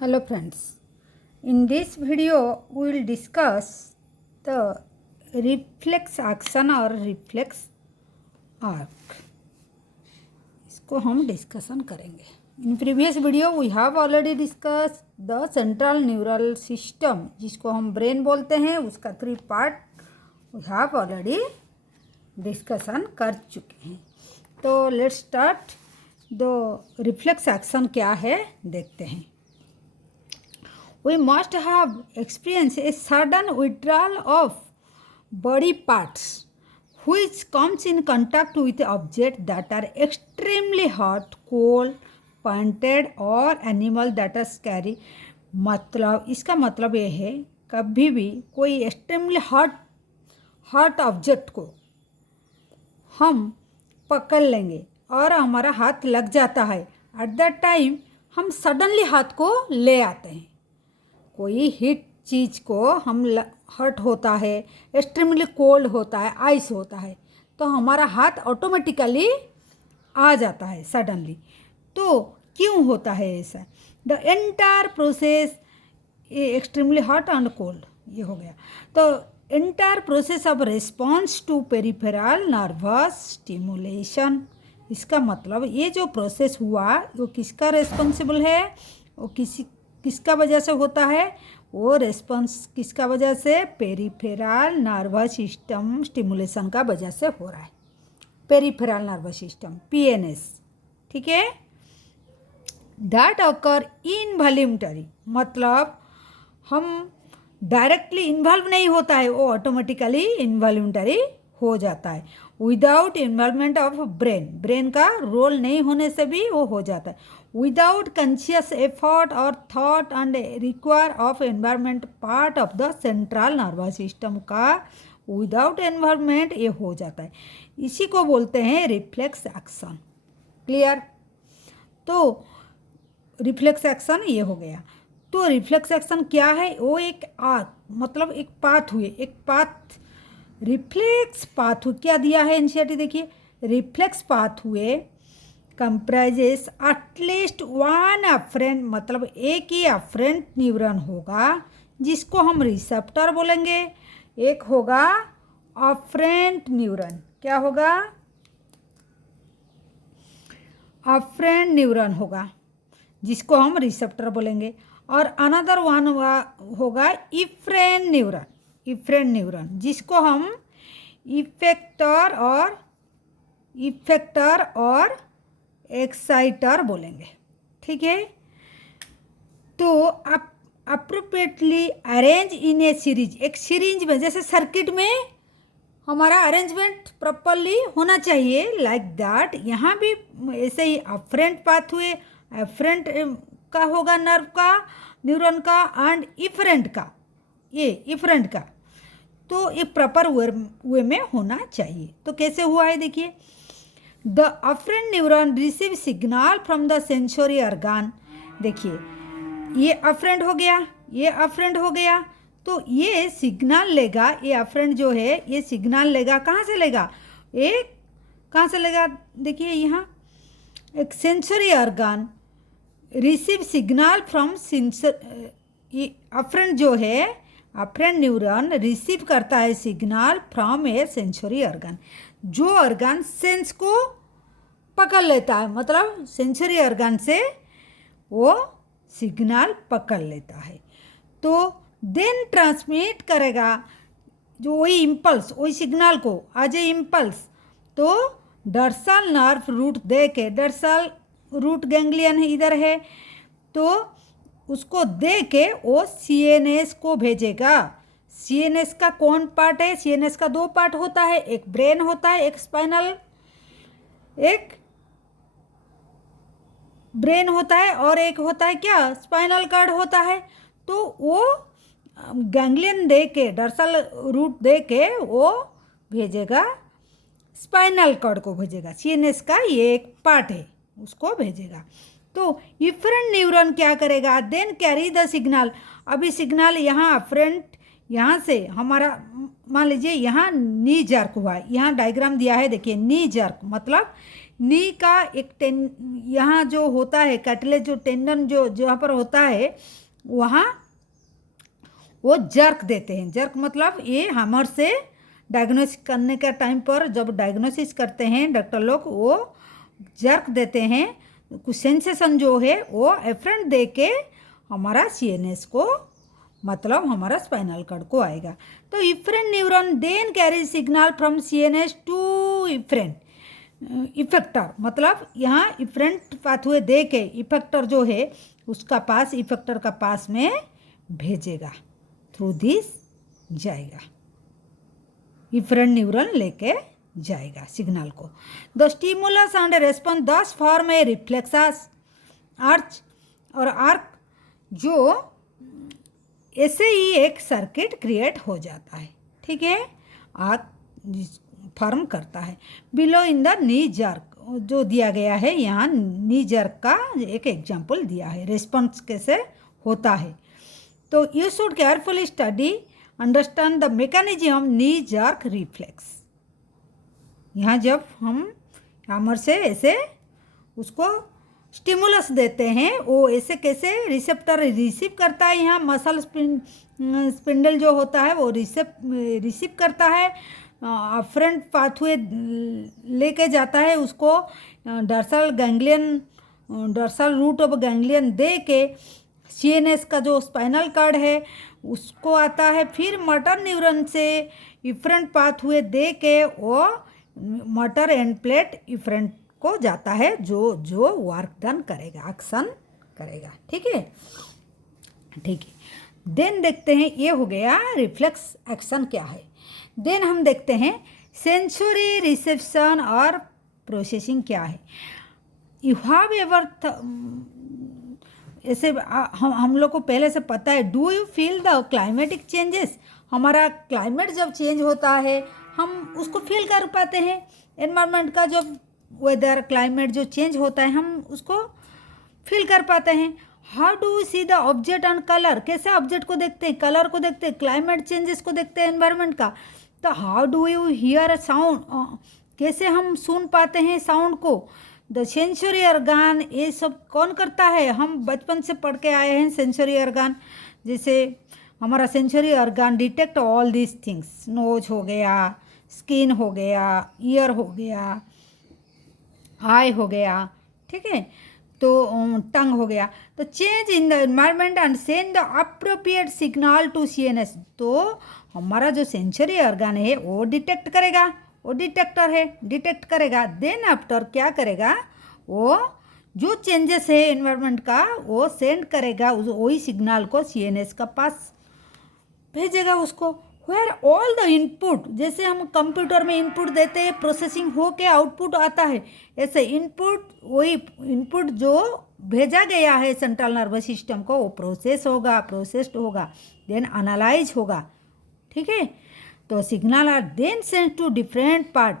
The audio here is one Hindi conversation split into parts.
Hello friends, in this video we will discuss the reflex action or reflex arc. इसको हम डिस्कशन करेंगे. In previous video we have already discussed the central neural system जिसको हम ब्रेन बोलते हैं, उसका 3 part we have already discussion कर चुके हैं. तो let's start. the reflex action क्या है देखते हैं. We must have experienced a sudden withdrawal of body parts which comes in contact with objects that are extremely hot, cold, pointed or animal that are scary. मतलब इसका मतलब ये है कभी भी कोई एक्सट्रीमली हॉट ऑब्जेक्ट को हम पकड़ लेंगे और हमारा हाथ लग जाता है. एट दैट टाइम हम सडनली हाथ को ले आते हैं. कोई हीट चीज़ को हम हर्ट होता है, एक्सट्रीमली कोल्ड होता है, आइस होता है, तो हमारा हाथ ऑटोमेटिकली आ जाता है सडनली. तो क्यों होता है ऐसा? The entire process extremely hot and cold, ये हो गया. तो entire process of response to peripheral nervous stimulation, इसका मतलब ये जो प्रोसेस हुआ वो किसका रेस्पॉन्सिबल है, वो किसका वजह से होता है, वो रेस्पॉन्स किसका वजह से, पेरिफेरल नर्वस सिस्टम स्टिमुलेशन का वजह से हो रहा है. पेरिफेरल नर्वस सिस्टम पीएनएस, ठीक है. दैट अकर इनवॉल्यूंटरी, मतलब हम डायरेक्टली इन्वॉल्व नहीं होता है, वो ऑटोमेटिकली इनवॉल्यूंटरी हो जाता है. विदाउट इन्वॉल्वमेंट ऑफ ब्रेन का रोल नहीं होने से भी वो हो जाता है. विदाउट कॉन्शियस एफर्ट और thought and require of environment part of the central nervous system का विदाउट एनवायरमेंट ये हो जाता है. इसी को बोलते हैं रिफ्लेक्स एक्शन. क्लियर? तो रिफ्लेक्स एक्शन ये हो गया. तो रिफ्लेक्स एक्शन क्या है? वो एक मतलब एक पाथ हुए, एक पाथ रिफ्लेक्स पाथ क्या दिया है एनसीईआरटी, देखिए. रिफ्लेक्स पाथ हुए कंप्राइजेस एटलीस्ट वन अफरेंट, मतलब एक ही अफरेंट न्यूरॉन होगा जिसको हम रिसेप्टर बोलेंगे. एक होगा अफरेंट न्यूरॉन, क्या होगा? अफरेंट न्यूरॉन होगा जिसको हम रिसेप्टर बोलेंगे. और अनदर वन होगा इफरेंट न्यूरॉन जिसको हम इफेक्टर और एक्साइटर बोलेंगे. ठीक है. तो आप appropriately arrange in A series, एक सीरीज में, जैसे सर्किट में हमारा अरेंजमेंट प्रॉपरली होना चाहिए, लाइक दैट यहाँ भी ऐसे ही अफरेंट पाथ हुए, अफरेंट का होगा नर्व का, न्यूरॉन का, एंड इफरेंट का, ये इफरेंट का. तो ये प्रॉपर वे में होना चाहिए. तो कैसे हुआ है देखिए. The afferent neuron receive signal from the sensory organ. देखिए ये अफरेंट हो गया, ये अफरेंट हो गया. तो ये सिग्नल लेगा, ये अफरेंट जो है ये सिग्नल लेगा, कहाँ से लेगा? एक कहाँ से लेगा? देखिए यहाँ एक sensory organ receive signal from afferent जो है, अफरेंट न्यूरॉन रिसीव करता है signal from A sensory organ. जो ऑर्गन सेंस को पकड़ लेता है, मतलब सेंसरी ऑर्गन से वो सिग्नल पकड़ लेता है. तो देन ट्रांसमिट करेगा जो वही इम्पल्स, वही सिग्नल को एज ए इम्पल्स. तो डर्सल नर्व रूट दे के, डर्सल रूट गैंग्लियन इधर है, तो उसको दे के वो सीएनएस को भेजेगा. सीएनएस का कौन पार्ट है? सीएनएस का 2 पार्ट होता है, एक ब्रेन होता है, एक स्पाइनल, एक ब्रेन होता है और एक होता है क्या? स्पाइनल कार्ड होता है. तो वो गैंग्लियन दे के, डर्सल रूट दे के वो भेजेगा, स्पाइनल कार्ड को भेजेगा. सीएनएस का ये एक पार्ट है, उसको भेजेगा. तो इफरेंट न्यूरॉन क्या करेगा? Then carry the signal. अभी सिग्नल यहाँ अफरेंट, यहाँ से हमारा मान लीजिए यहाँ नी जर्क हुआ है, यहाँ डायग्राम दिया है देखिए. नी जर्क मतलब नी का एक यहाँ जो होता है कैटलेज, जो टेंडन जो जहाँ पर होता है वहाँ वो जर्क देते हैं। जर्क मतलब ये हैमर से डायग्नोसिस करने का टाइम पर जब डायग्नोसिस करते हैं डॉक्टर लोग, वो जर्क देते हैं, कुछ सेंसेशन जो है वो एफरेंट दे के हमारा सीएनएस को, मतलब हमारा स्पाइनल कॉर्ड को आएगा। तो efferent neuron then carry signal from CNS to efferent effector, मतलब यहाँ इफरेंट पाथवे दे के इफेक्टर जो है उसका पास, इफेक्टर का पास में भेजेगा, थ्रू दिस जाएगा, इफरेंट न्यूरॉन लेके जाएगा सिग्नल को। द स्टिमुलस एंड रेस्पॉन्स दस फॉर्म ए रिफ्लेक्सस आर्च और आर्क, जो ऐसे ही एक सर्किट क्रिएट हो जाता है, ठीक है, आर्क फॉर्म करता है। Below in the knee jerk जो दिया गया है यहाँ, नी जर्क का एक एग्जाम्पल दिया है, रिस्पॉन्स कैसे होता है। तो you should carefully study understand the mechanism knee jerk reflex. यहाँ जब हम हैमर से ऐसे उसको स्टिमुलस देते हैं, वो ऐसे कैसे रिसेप्टर रिसीव करता है, यहाँ मसल स्पिंडल जो होता है वो रिसीव करता है, फ्रंट पाथवे लेके जाता है उसको, dorsal ganglion, dorsal root of ganglion दे के सीएनएस का जो स्पाइनल कॉर्ड है उसको आता है, फिर मोटर न्यूरॉन से इफरेंट पाथवे दे के वो मोटर एंड प्लेट इफरेंट को जाता है, जो वर्क डन करेगा, एक्शन करेगा, ठीक है, ठीक है। देन देखते हैं, ये हो गया रिफ्लेक्स एक्शन क्या है। देन हम देखते हैं सेंसरी रिसेप्शन और प्रोसेसिंग क्या है। यू हैव एवर, ऐसे हम लोग को पहले से पता है, do you feel the climatic changes, हमारा क्लाइमेट जब चेंज होता है हम उसको फील कर पाते हैं, एनवायरनमेंट का जो वेदर क्लाइमेट जो चेंज होता है हम उसको फील कर पाते हैं। How do see the object and colour, कैसे ऑब्जेक्ट को देखते हैं, कलर को देखते हैं, क्लाइमेट चेंजेस को देखते हैं, एनवायरनमेंट का। तो how do you here a sound, कैसे हम सुन पाते हैं साउंड को। द सेंसरी ऑर्गन, ये सब कौन करता है, हम बचपन से पढ़ के आए हैं सेंसरी ऑर्गन, जैसे हमारा sensory organ detect all these things, nose हो गया, स्किन हो गया, ईयर हो गया, आई हो गया, ठीक है, तो टंग हो गया। तो change in the environment and send the appropriate signal to CNS, तो हमारा जो सेंसरी ऑर्गन है वो डिटेक्ट करेगा, वो डिटेक्टर है, डिटेक्ट करेगा। देन आफ्टर क्या करेगा, वो जो चेंजेस है एनवायरनमेंट का वो सेंड करेगा, वही सिग्नल को सीएनएस का पास भेजेगा उसको। वेयर ऑल द इनपुट, जैसे हम कंप्यूटर में इनपुट देते हैं, प्रोसेसिंग हो के आउटपुट आता है, ऐसे इनपुट, वही इनपुट जो भेजा गया है सेंट्रल नर्वस सिस्टम को, वो प्रोसेस होगा, प्रोसेस्ड होगा, देन एनालाइज होगा, ठीक है। तो signal are then send to different part,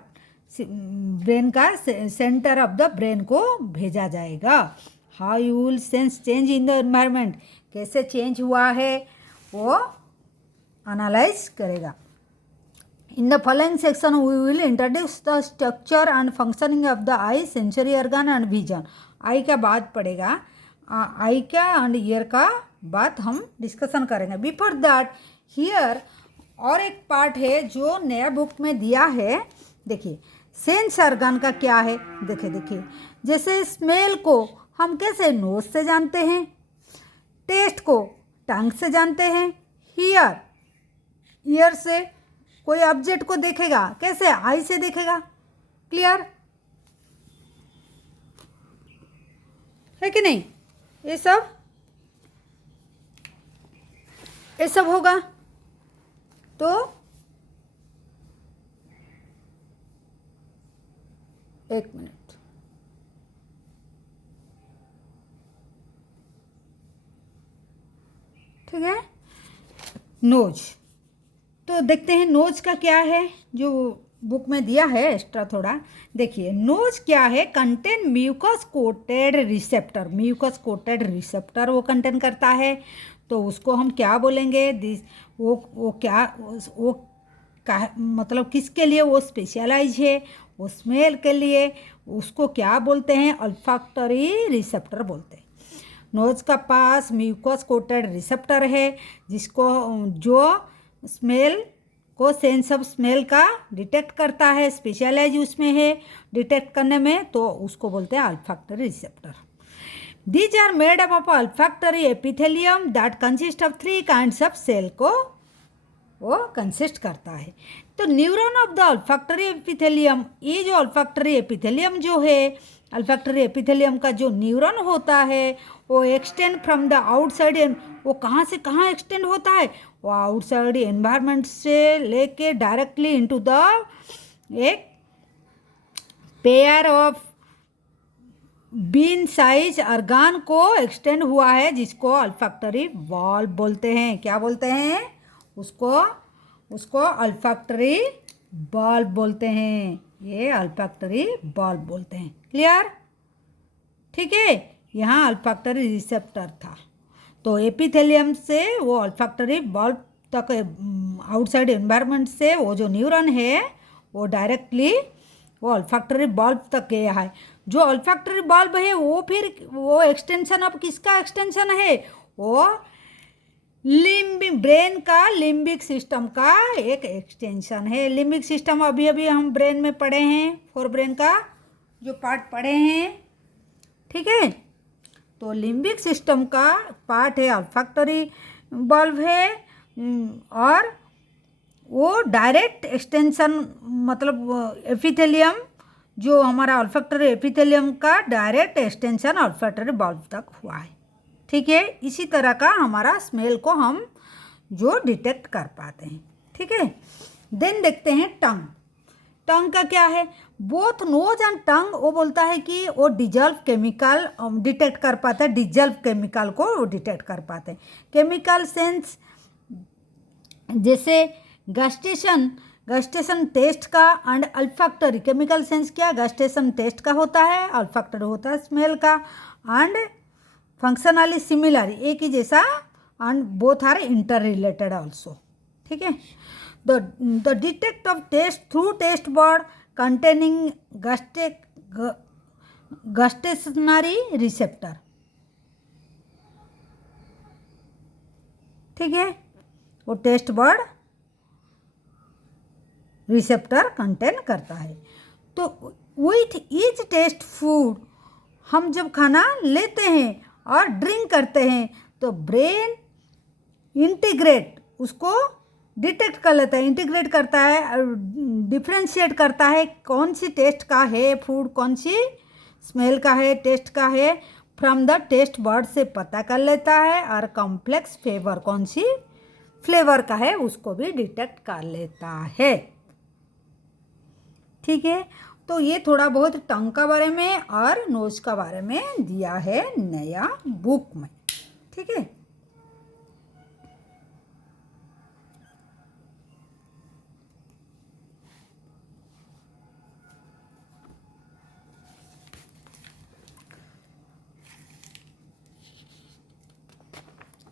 brain का सेंटर ऑफ द ब्रेन को भेजा जाएगा। How you will sense change in the environment, कैसे चेंज हुआ है वो एनालाइज करेगा। In the following section we will introduce the structure and functioning of the eye, sensory organ and vision. Eye का बात पड़ेगा, आई का एंड ईयर का बात हम डिस्कशन करेंगे। बिफोर दैट हियर और एक पार्ट है जो नया बुक में दिया है, देखिए सेंस ऑर्गन का क्या है, देखिए जैसे स्मेल को हम कैसे नोज से जानते हैं, टेस्ट को टंग से जानते हैं, ईयर से कोई ऑब्जेक्ट को देखेगा कैसे, आई से देखेगा, क्लियर है कि नहीं, ये सब होगा। तो एक मिनट, ठीक है। नोज, तो देखते हैं नोज का क्या है, जो बुक में दिया है एक्स्ट्रा थोड़ा। देखिए नोज क्या है, contain mucus coated receptor, mucus coated receptor वो कंटेन करता है। तो उसको हम क्या बोलेंगे, दिस वो क्या, वो का मतलब किसके लिए वो स्पेशलाइज है, वो स्मेल के लिए, उसको क्या बोलते हैं? अल्फैक्टरी रिसेप्टर बोलते हैं। नोज का पास म्यूकस कोटेड रिसेप्टर है जिसको जो स्मेल को सेंस ऑफ स्मेल का डिटेक्ट करता है, स्पेशलाइज उसमें है डिटेक्ट करने में, तो उसको बोलते हैं olfactory receptor. These are made up of olfactory epithelium that consist of 3 kinds of cell को वो कंसिस्ट करता है। तो neuron of the olfactory epithelium, ये जो अल्फैक्टरी एपिथेलियम जो है, अल्फैक्टरी एपिथेलियम का जो न्यूरॉन होता है वो एक्सटेंड फ्रॉम द आउटसाइड, वो कहाँ से कहाँ एक्सटेंड होता है? वो आउटसाइड एनवायरनमेंट से लेके डायरेक्टली इनटू द एक pair of bean size organ को एक्सटेंड हुआ है जिसको अल्फैक्टरी वाल्व बोलते हैं। क्या बोलते हैं? उसको अल्फैक्टरी वाल्व बोलते हैं। ये अल्फैक्टरी वाल्व बोलते हैं। क्लियर? ठीक है। यहाँ अल्फैक्टरी रिसेप्टर था, तो एपिथेलियम से वो अल्फैक्टरी वाल्व तक आउटसाइड एनवायरनमेंट से वो जो न्यूरॉन है वो डायरेक्टली वो अल्फैक्टरी वाल्व तक गया है। जो अल्फैक्टरी वाल्व है वो फिर वो एक्सटेंशन ऑफ किसका एक्सटेंशन है? वो लिम्बिक ब्रेन का लिम्बिक सिस्टम का एक एक्सटेंशन है। लिम्बिक सिस्टम अभी अभी हम ब्रेन में पढ़े हैं, फोर ब्रेन का जो पार्ट पढ़े हैं, ठीक है। तो लिम्बिक सिस्टम का पार्ट है अल्फैक्टरी बल्ब है, और वो डायरेक्ट एक्सटेंशन मतलब एपिथेलियम जो हमारा अल्फैक्टरी एपिथेलियम का डायरेक्ट एक्सटेंशन अल्फैक्टरी बल्ब तक हुआ है, ठीक है। इसी तरह का हमारा स्मेल को हम जो डिटेक्ट कर पाते हैं, ठीक है। देन देखते हैं टंग। टंग का क्या है? बोथ नोज एंड टंग वो बोलता है कि वो डिजॉल्व केमिकल डिटेक्ट कर पाता है, डिजॉल्व केमिकल को वो डिटेक्ट कर पाते हैं। केमिकल सेंस जैसे गस्टेशन टेस्ट का एंड अल्फैक्टरी। केमिकल सेंस क्या? गस्टेशन टेस्ट का होता है, अल्फैक्टरी होता है स्मेल का, एंड फंक्शनली सिमिलर, एक ही जैसा, and both are interrelated also, ठीक है। The detect of taste through taste bud containing gustatory receptor, ठीक है। वो टेस्ट बर्ड रिसेप्टर कंटेन करता है। तो विथ ईच टेस्ट फूड, हम जब खाना लेते हैं और ड्रिंक करते हैं तो ब्रेन इंटीग्रेट उसको डिटेक्ट कर लेता है, इंटीग्रेट करता है, डिफ्रेंशिएट करता है कौन सी टेस्ट का है फूड, कौन सी स्मेल का है, टेस्ट का है, फ्रॉम द टेस्ट बर्ड से पता कर लेता है, और कॉम्प्लेक्स फ्लेवर कौन सी फ्लेवर का है उसको भी डिटेक्ट कर लेता है, ठीक है। तो ये थोड़ा बहुत टंग का बारे में और नोज का बारे में दिया है नया बुक में, ठीक है।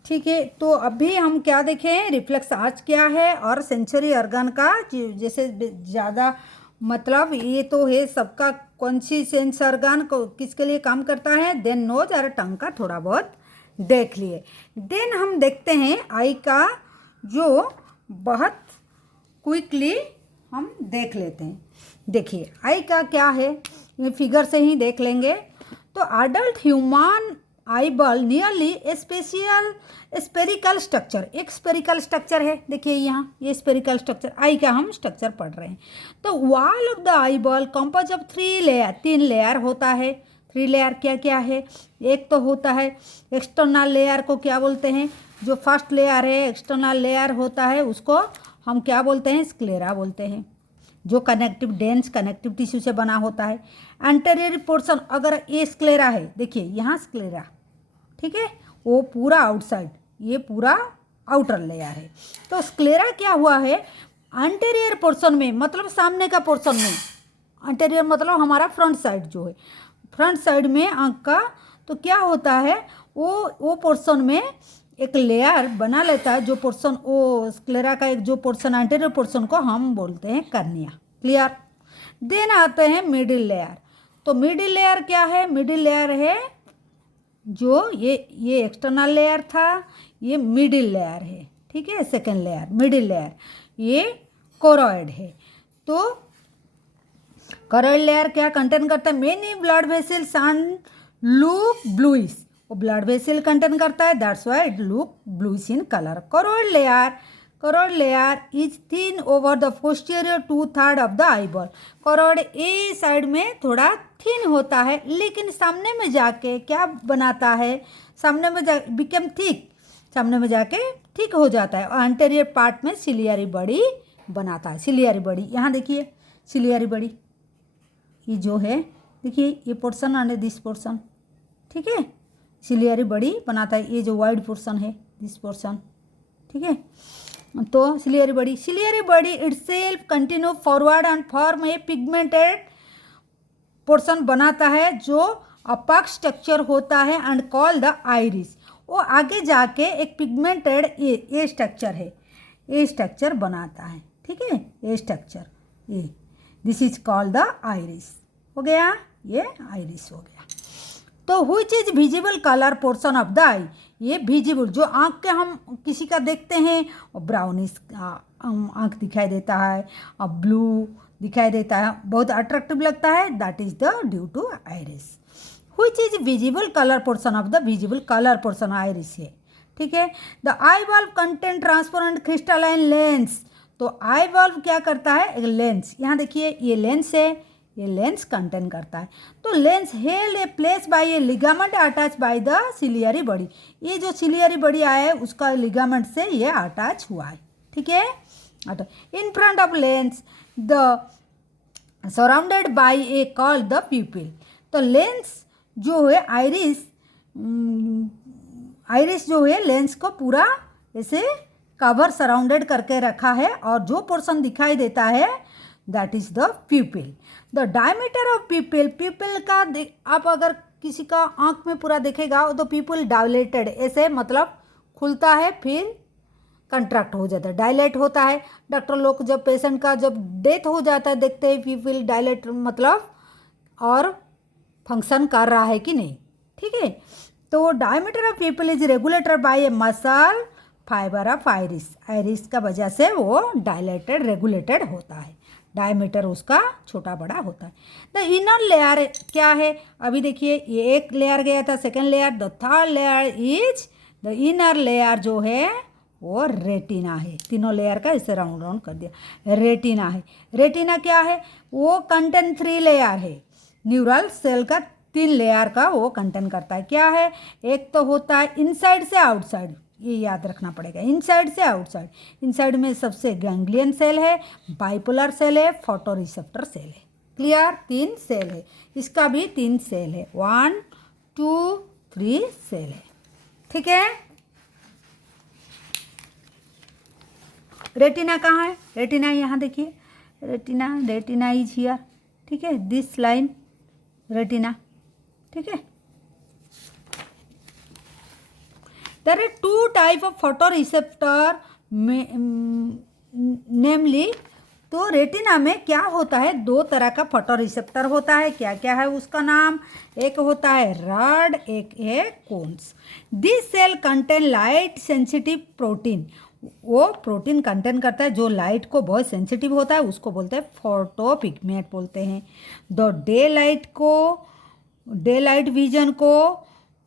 ठीक है, तो अभी हम क्या देखें, रिफ्लेक्स आर्च क्या है और सेंसरी ऑर्गन का जैसे ज़्यादा मतलब ये तो है सबका, कौन सी सेंस ऑर्गन को किसके लिए काम करता है, देन नोज और टंग का थोड़ा बहुत देख लिए। देन हम देखते हैं आई का, जो बहुत क्विकली हम देख लेते हैं। देखिए आई का क्या है, ये फिगर से ही देख लेंगे। तो adult human eye ball nearly spherical structure, एक स्पेरिकल स्ट्रक्चर है, देखिए यहाँ ये स्पेरिकल स्ट्रक्चर आई का हम स्ट्रक्चर पढ़ रहे हैं। तो wall of the eye ball compose of 3 layer, 3 layer होता है। 3 लेयर क्या क्या है? एक तो होता है एक्सटर्नल लेयर को क्या बोलते हैं, जो फर्स्ट लेयर है एक्सटर्नल लेयर होता है उसको हम क्या बोलते हैं, स्क्लेरा बोलते हैं, जो कनेक्टिव डेंस कनेक्टिव टिश्यू से बना होता है। एंटेरियर पोर्शन, अगर ये स्क्लेरा है, देखिए यहाँ स्क्लेरा, ठीक है, वो पूरा आउटसाइड, ये पूरा आउटर लेयर है। तो स्क्लेरा क्या हुआ है, एंटेरियर पोर्शन में मतलब सामने का पोर्शन में, एंटेरियर मतलब हमारा फ्रंट साइड जो है, फ्रंट साइड में आँख का, तो क्या होता है वो पोर्शन में एक लेयर बना लेता है, जो पोर्शन वो स्क्लेरा का एक जो पोर्शन एंटेरियर पोर्शन को हम बोलते हैं कर्निया। क्लियर? देन आते हैं मिडिल लेयर। तो मिडिल लेयर क्या है? मिडिल लेयर है जो ये एक्सटर्नल लेयर था, ये मिडिल लेयर है, ठीक है। सेकेंड लेयर मिडिल लेयर, ये कोरोइड है। तो कोरोइड लेयर क्या कंटेन करता है? Many blood vessels and look bluish, वो ब्लड वेसल कंटेन करता है, that's why it look bluish in colour. Choroid layer is thin over the posterior 2/3 of the eyeball. Choroid A side में थोड़ा थिन होता है, लेकिन सामने में जाके क्या बनाता है? सामने में जा बिकम थिक, सामने में जाके ठीक हो जाता है। और एंटेरियर पार्ट में सिलियरी बॉडी बनाता है। सिलियरी बॉडी यहाँ देखिए, सिलियरी बॉडी ये जो है, देखिए ये पोर्शन एंड दिस पोर्शन, ठीक है। सिलियरी बॉडी बनाता है, ये जो वाइड पोर्शन है, दिस पोर्शन, ठीक है। तो ciliary body itself continue forward and form A pigmented portion बनाता है जो अपाक स्ट्रक्चर होता है एंड कॉल द आइरिस। वो आगे जाके एक पिगमेंटेड ए स्ट्रक्चर है, ए स्ट्रक्चर बनाता है, ठीक है। A structure, uh, this is called the iris. हो गया, ये आइरिस हो गया। तो which is visible colour portion of the eye? ये विजिबल जो आँख के हम किसी का देखते हैं, और ब्राउनिश आँख दिखाई देता है और ब्लू दिखाई देता है, बहुत अट्रैक्टिव लगता है, that is the due to iris. Which is visible colour portion of the? Visible colour portion iris है, ठीक है। The eyeball content transparent crystalline lens. तो आई बल्ब क्या करता है? एक लेंस, यहाँ देखिए ये लेंस है, ये लेंस कंटेन करता है। तो lens held a place by A ligament attach by the ciliary body. ये जो सिलियरी बॉडी आया है उसका लिगामेंट से ये अटैच हुआ है, ठीक है। In front of lens the surrounded by A called the प्यूपिल। तो लेंस जो है आइरिस जो है लेंस को पूरा ऐसे कवर सराउंडेड करके रखा है, और जो पोर्शन दिखाई देता है that is the प्यूपिल। The diameter of प्यूपिल का आप अगर किसी का आँख में पूरा देखेगा तो प्यूपिल डायलेटेड, ऐसे मतलब खुलता है फिर कंट्रैक्ट हो जाता है, डायलेट होता है। डॉक्टर लोग जब पेशेंट का जब डेथ हो जाता है देखते हैं प्यूपिल डायलेट मतलब और फंक्शन कर रहा है कि नहीं, ठीक है। तो diameter of प्यूपिल is regulated by A muscle fibre of iris. Iris का वजह से वो डायलेटेड रेगुलेटेड होता है, डायमीटर उसका छोटा बड़ा होता है। द इनर लेयर क्या है? अभी देखिए ये एक लेयर गया था, second layer. The third layer is the inner layer जो है वो रेटिना है। तीनों लेयर का इसे राउंड राउंड कर दिया, रेटिना है। रेटिना क्या है? वो कंटेन 3 लेयर है, न्यूरल सेल का 3 लेयर का वो कंटेन करता है। क्या है? एक तो होता है इनसाइड से आउटसाइड, ये याद रखना पड़ेगा, इनसाइड से आउटसाइड। इनसाइड में सबसे गैंग्लियन सेल है, बाइपोलर सेल है, फोटो रिसेप्टर सेल है। क्लियर? 3 सेल है, इसका भी 3 सेल है, 1 2 3 सेल है, ठीक है। रेटिना कहाँ है? रेटिना यहाँ देखिए, रेटिना इज हियर, ठीक है, दिस लाइन रेटिना, ठीक है। There are 2 type of photoreceptor नेमली। तो रेटिना में क्या होता है? 2 तरह का फोटोरिसेप्टर होता है। क्या क्या है उसका नाम? एक होता है रड, एक है cones. This cell contain light sensitive protein. वो प्रोटीन कंटेन करता है जो लाइट को बहुत सेंसिटिव होता है, उसको बोलते हैं फोटोपिगमेंट बोलते हैं। द डे लाइट विजन को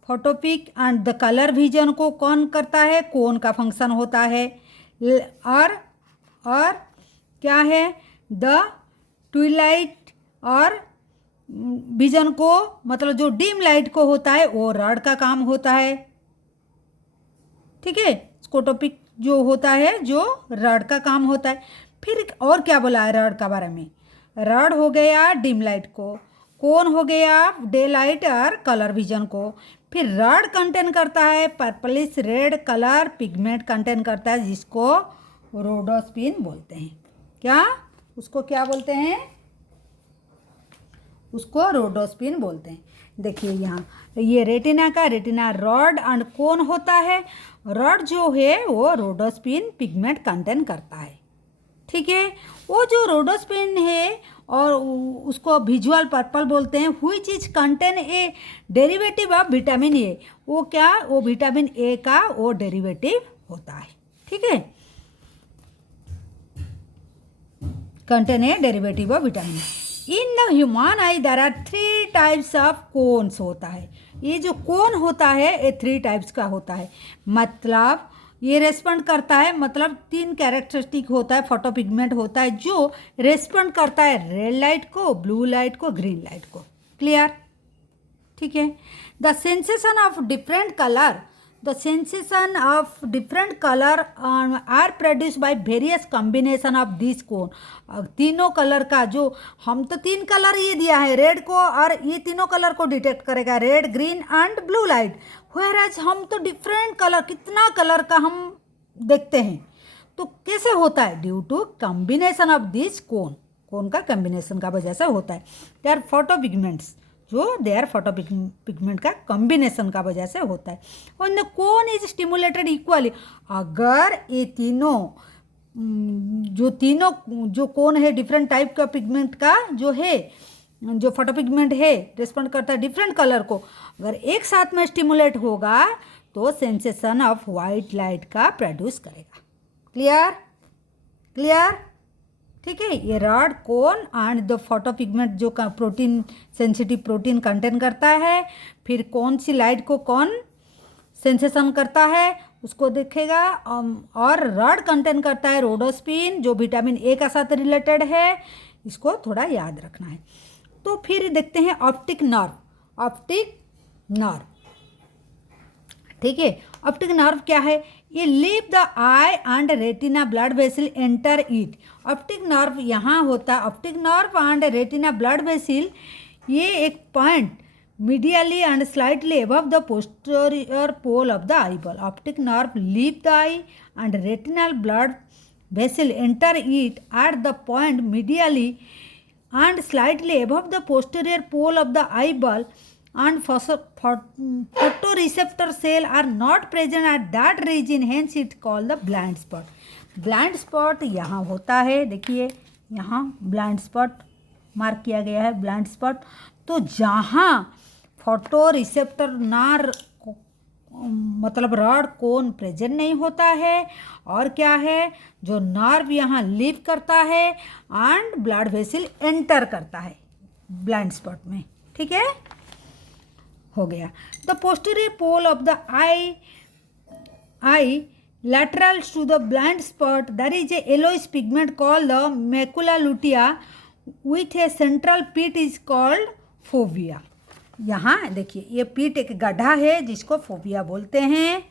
photopic and the colour vision को कौन करता है? कौन का फंक्शन होता है। और क्या है? द ट्विलाइट और विजन को मतलब जो डिम लाइट को होता है वो रड का काम होता है, ठीक है। स्कोटोपिक जो होता है जो रड का काम होता है। फिर और क्या बोला है रड का बारे में? रड हो गया डिम लाइट को, कौन हो गया डे लाइट और कलर विजन को। फिर रड कंटेन करता है purplish red colour pigment contain करता है जिसको रोडोस्पिन बोलते हैं। क्या उसको क्या बोलते हैं? उसको रोडोस्पिन बोलते हैं। देखिए यहाँ ये रेटिना रॉड एंड कोन होता है। रॉड जो है वो रोडोस्पिन पिगमेंट कंटेन करता है, ठीक है। वो जो रोडोस्पिन है और उसको विजुअल पर्पल बोलते हैं। Which is contain a derivative of vitamin ए, वो क्या, वो विटामिन ए का वो डेरिवेटिव होता है, ठीक है, contain a derivative of vitamin A. In the human eye there are 3 types of cones होता है। ये जो कोन होता है ये 3 टाइप्स का होता है, मतलब ये रेस्पॉन्ड करता है, मतलब 3 कैरेक्टरिस्टिक होता है, फोटोपिगमेंट होता है जो रेस्पॉन्ड करता है रेड लाइट को, ब्लू लाइट को, ग्रीन लाइट को। क्लियर, ठीक है। The sensation of different colour, the sensation of different colour are produce by various combination of this cone. तीनों कलर का जो, हम तो 3 कलर ये दिया है रेड को, और ये तीनों कलर को डिटेक्ट करेगा, red, green and blue light. Whereas हम तो डिफरेंट कलर, कितना कलर का हम देखते हैं, तो कैसे होता है, due to combination of this cone, cone का कॉम्बिनेशन का वजह से होता है। दे आर फोटोपिगमेंट्स, जो दे आर फोटोपिगमेंट का कॉम्बिनेशन का वजह से होता है। और the cone is stimulated equally, अगर ये तीनों जो कोन है डिफरेंट टाइप का पिगमेंट का जो है, जो फोटोपिगमेंट है रिस्पॉन्ड करता है डिफरेंट कलर को, अगर एक साथ में स्टिमुलेट होगा तो सेंसेशन ऑफ वाइट लाइट का प्रोड्यूस करेगा। क्लियर, क्लियर, ठीक है। ये रॉड, कोन एंड द फोटोपिगमेंट जो का प्रोटीन, सेंसिटिव प्रोटीन कंटेन करता है, फिर कौन सी लाइट को कौन सेंसेशन करता है उसको देखेगा, और रॉड कंटेन करता है रोडोस्पिन जो विटामिन ए का साथ रिलेटेड है, इसको थोड़ा याद रखना है। तो फिर देखते हैं ऑप्टिक नर्व, ऑप्टिक नर्व, ठीक है। ऑप्टिक नर्व क्या है, ये leave the I and retina blood vessel enter it. Optic nerve यहाँ होता है, optic nerve and retina blood vessel, ये एक point medially and slightly above the posterior pole of the eyeball. Optic nerve leave the eye and retinal blood vessel enter it at the point medially and slightly above the posterior pole of the eyeball, and photoreceptor cell are not present at that region, hence it called the blind spot. Blind spot यहाँ होता है, देखिए यहाँ blind spot मार्क किया गया है, blind spot। तो जहाँ फोटो रिसेप्टर नार मतलब रॉड कोन प्रेजेंट नहीं होता है, और क्या है, जो नर्व यहाँ लीव करता है एंड ब्लड वेसल एंटर करता है ब्लाइंड स्पॉट में, ठीक है, हो गया। The posterior pole of the eye lateral to the blind spot there is a yellowish pigment called the macula lutea with a central pit is called fovea। यहाँ देखिए ये पीठ एक गड्ढा है जिसको फोबिया बोलते हैं,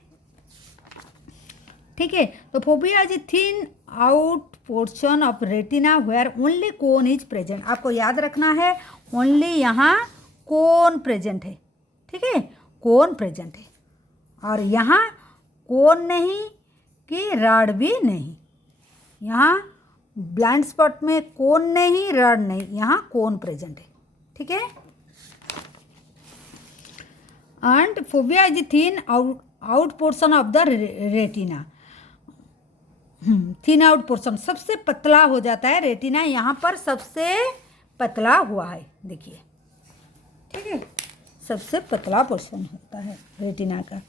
ठीक है। तो fovea is thin out portion of retina where only cone is present. आपको याद रखना है ओनली यहाँ कोन प्रेजेंट है, ठीक है, कोन प्रेजेंट है, और यहाँ कोन नहीं कि रॉड भी नहीं, यहाँ ब्लाइंड स्पॉट में कोन नहीं, रॉड नहीं, यहाँ कोन प्रेजेंट है, ठीक है। And phobia is thin out portion of the retina, thin out portion सबसे पतला हो जाता है रेटिना, यहाँ पर सबसे पतला हुआ है, देखिए, ठीक है, सबसे पतला पोर्शन होता है रेटिना का।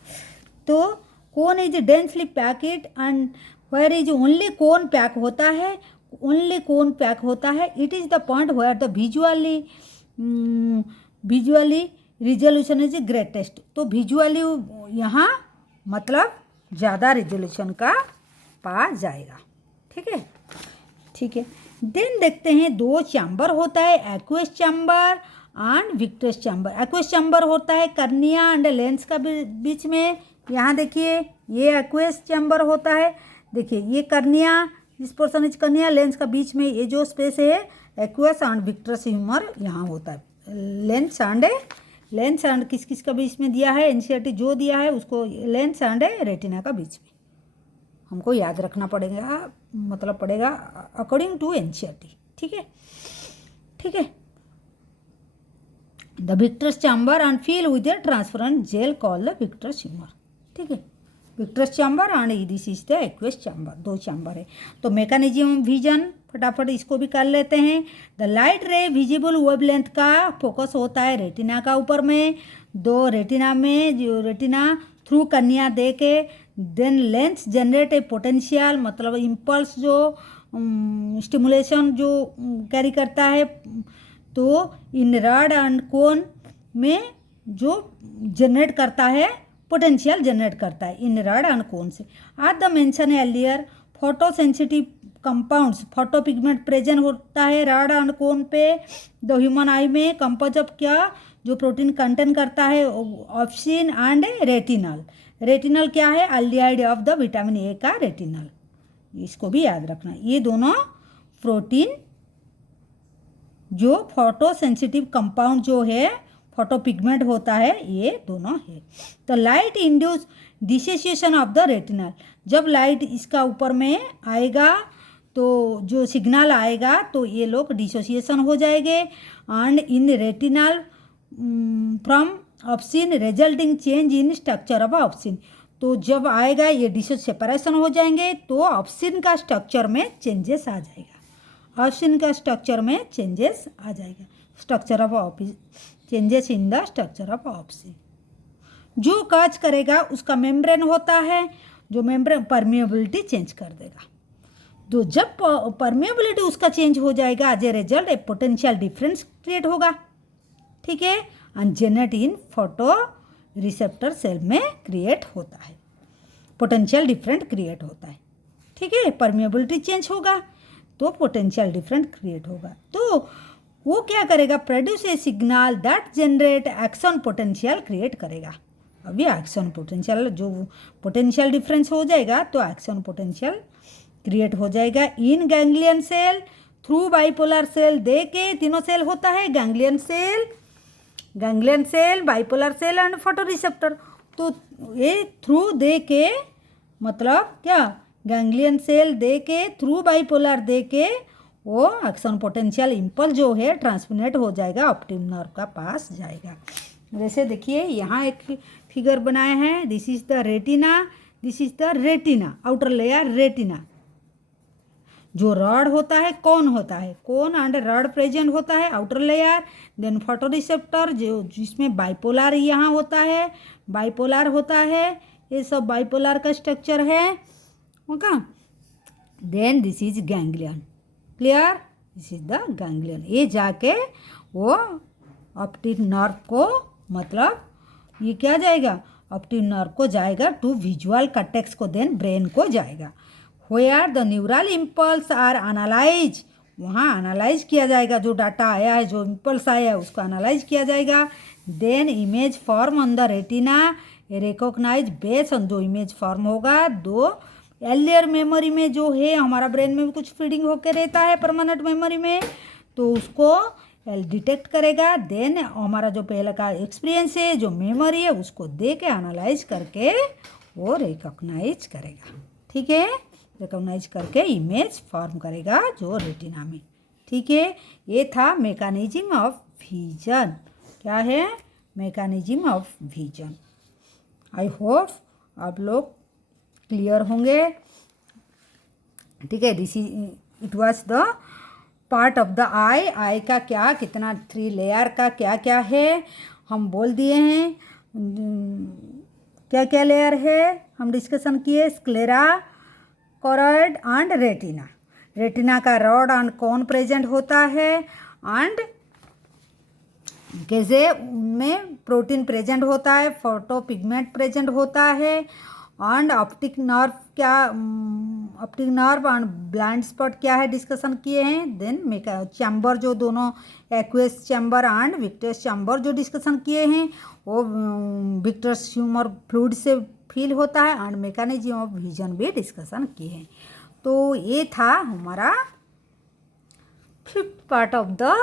तो cone is densely packed and where is only cone pack होता है, ओनली कोन पैक होता है। It is the point where the visually resolution is greatest. तो विजुअली यहाँ मतलब ज़्यादा रिजोल्यूशन का पा जाएगा, ठीक है, ठीक है। देन देखते हैं दो चैम्बर होता है, aqueous chamber and vitreous chamber. Aqueous chamber होता है कर्निया एंड लेंस का बीच में, यहाँ देखिए ये एक्वेस चैम्बर होता है, देखिए ये कर्निया, इस पोर्शन इज कर्निया, लेंस का बीच में ये जो स्पेस है एक्वेस एंड विक्ट्रस ह्यूमर यहाँ होता है। लेंस एंड किस किस का बीच में दिया है, एनसीईआरटी जो दिया है उसको लेंस एंड रेटिना का बीच में हमको याद रखना पड़ेगा, मतलब पड़ेगा अकॉर्डिंग टू एनसीईआरटी, ठीक है, ठीक है। The vitreous chamber and fill with a transparent gel called the vitreous humour, ठीक है। Vitreous chamber and this is the aqueous chamber, 2 chamber है। तो मैकेनिज्म ऑफ विजन फटाफट इसको भी कर लेते हैं। द लाइट रे विजिबल वेवलेंथ का फोकस होता है रेटिना का ऊपर में, दो रेटिना में जो रेटिना थ्रू कन्या दे के then lens generate a potential, मतलब इम्पल्स जो स्टिमुलेशन जो कैरी करता है, तो इन रॉड एंड कोन में जो जनरेट करता है, पोटेंशियल जनरेट करता है इन रॉड एंड कोन से। At the mention earlier photo sensitive compounds, photo pigment present होता है रॉड एंड कोन पे द ह्यूमन आई में। कंपोज ऑफ क्या जो प्रोटीन कंटेन करता है, ऑप्सिन एंड रेटिनल। रेटिनल क्या है, aldehyde of the vitamin A का रेटिनल, इसको भी याद रखना। ये दोनों प्रोटीन जो फोटो सेंसिटिव कंपाउंड जो है, फोटो पिगमेंट होता है, ये दोनों है। तो light induce dissociation of the retinal, जब लाइट इसका ऊपर में आएगा तो जो सिग्नल आएगा तो ये लोग डिसोसिएशन हो जाएंगे and in retinal from obscene resulting change in structure of obscene. तो जब आएगा ये डिशेस सेपरेशन हो जाएंगे तो ऑप्सिन का स्ट्रक्चर में चेंजेस आ जाएगा, ऑप्सिन का स्ट्रक्चर में चेंजेस आ जाएगा, structure of obscene, changes in the structure of obscene. जो काज करेगा उसका मेम्ब्रेन होता है, जो मेम्ब्रेन परमिएबिलिटी चेंज कर देगा। तो जब परमिएबिलिटी उसका चेंज हो जाएगा एज ए रिजल्ट एक पोटेंशियल डिफरेंस क्रिएट होगा, ठीक है, and generate in photoreceptor cell में क्रिएट होता है, पोटेंशियल डिफरेंट क्रिएट होता है, ठीक है। परमिएबिलिटी चेंज होगा तो पोटेंशियल डिफरेंट क्रिएट होगा, तो वो क्या करेगा, produce a signal that generate action potential create करेगा। अभी एक्शन पोटेंशियल जो पोटेंशियल डिफरेंस हो जाएगा तो एक्शन पोटेंशियल क्रिएट हो जाएगा in ganglion cell through bipolar cell दे के, तीनों सेल होता है ganglion cell, bipolar cell and photoreceptor. तो ये थ्रू दे के मतलब क्या, गैंग्लियन सेल दे के थ्रू बाइपोलर दे के वो एक्शन पोटेंशियल इम्पल्स जो है ट्रांसमिट हो जाएगा, ऑप्टिक नर्व का पास जाएगा। जैसे देखिए यहाँ एक फिगर बनाए हैं, this is the retina, this is the retina, outer layer retina. जो रॉड होता है, कौन होता है, कौन एंड रॉड प्रेजेंट होता है outer layer, then photoreceptor जो जिसमें बाइपोलर यहाँ होता है, बाइपोलर होता है, ये सब बाइपोलर का स्ट्रक्चर है, okay. Then this is ganglion, clear, this is the ganglion. ये जाके वो ऑप्टिक नर्व को, मतलब ये क्या जाएगा, ऑप्टिक नर्व को जाएगा टू विजुअल कॉर्टेक्स को, देन ब्रेन को जाएगा। Where the neural impulse are analyse, वहाँ एनालाइज किया जाएगा, जो डाटा आया है, जो इम्पल्स आया है उसको एनालाइज किया जाएगा। Then image form on the retina, recognise base on जो इमेज फॉर्म होगा, दो एलियर मेमोरी में जो है, हमारा ब्रेन में भी कुछ फीडिंग होकर रहता है परमानेंट मेमोरी में, तो उसको डिटेक्ट करेगा। देन हमारा जो पहले का एक्सपीरियंस है, जो मेमोरी है, उसको दे के एनालाइज करके वो रिकॉग्नाइज करेगा, ठीक है, रिकॉग्नाइज करके इमेज फॉर्म करेगा जो रेटिना में, ठीक है। ये था मैकेनिज्म ऑफ विजन, क्या है, mechanism of vision. I hope आप लोग क्लियर होंगे, ठीक है। This it was the part of the eye का क्या, कितना 3 लेयर का क्या क्या है हम बोल दिए हैं, क्या क्या लेयर है हम डिस्कशन किए, sclera, choroid and retina. Retina का रॉड एंड कोन प्रेजेंट होता है एंड कैसे उनमें प्रोटीन प्रेजेंट होता है, फोटो पिगमेंट प्रेजेंट होता है एंड ऑप्टिक नर्व क्या, optic nerve and blind spot क्या है डिस्कशन किए हैं। देन चैम्बर जो दोनों aqueous chamber and vitreous chamber जो डिस्कशन किए हैं वो विट्रस ट्यूमर फ्लूइड से फील होता है एंड मैकेनिज्म ऑफ विजन भी डिस्कशन किए हैं। तो ये था हमारा 5th part of the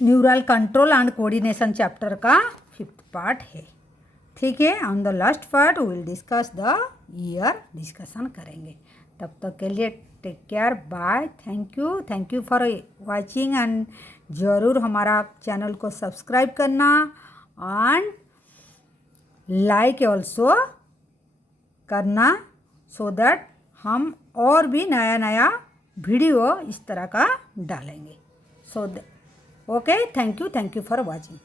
neural control and coordination chapter का 5th पार्ट है, ठीक है। On the last part we will discuss the year discussion करेंगे। तब तक के लिए take care, bye, thank you for watching and ज़रूर हमारा चैनल को सब्सक्राइब करना एंड लाइक ऑल्सो करना, सो दैट हम और भी नया नया वीडियो इस तरह का डालेंगे। So okay, thank you for watching.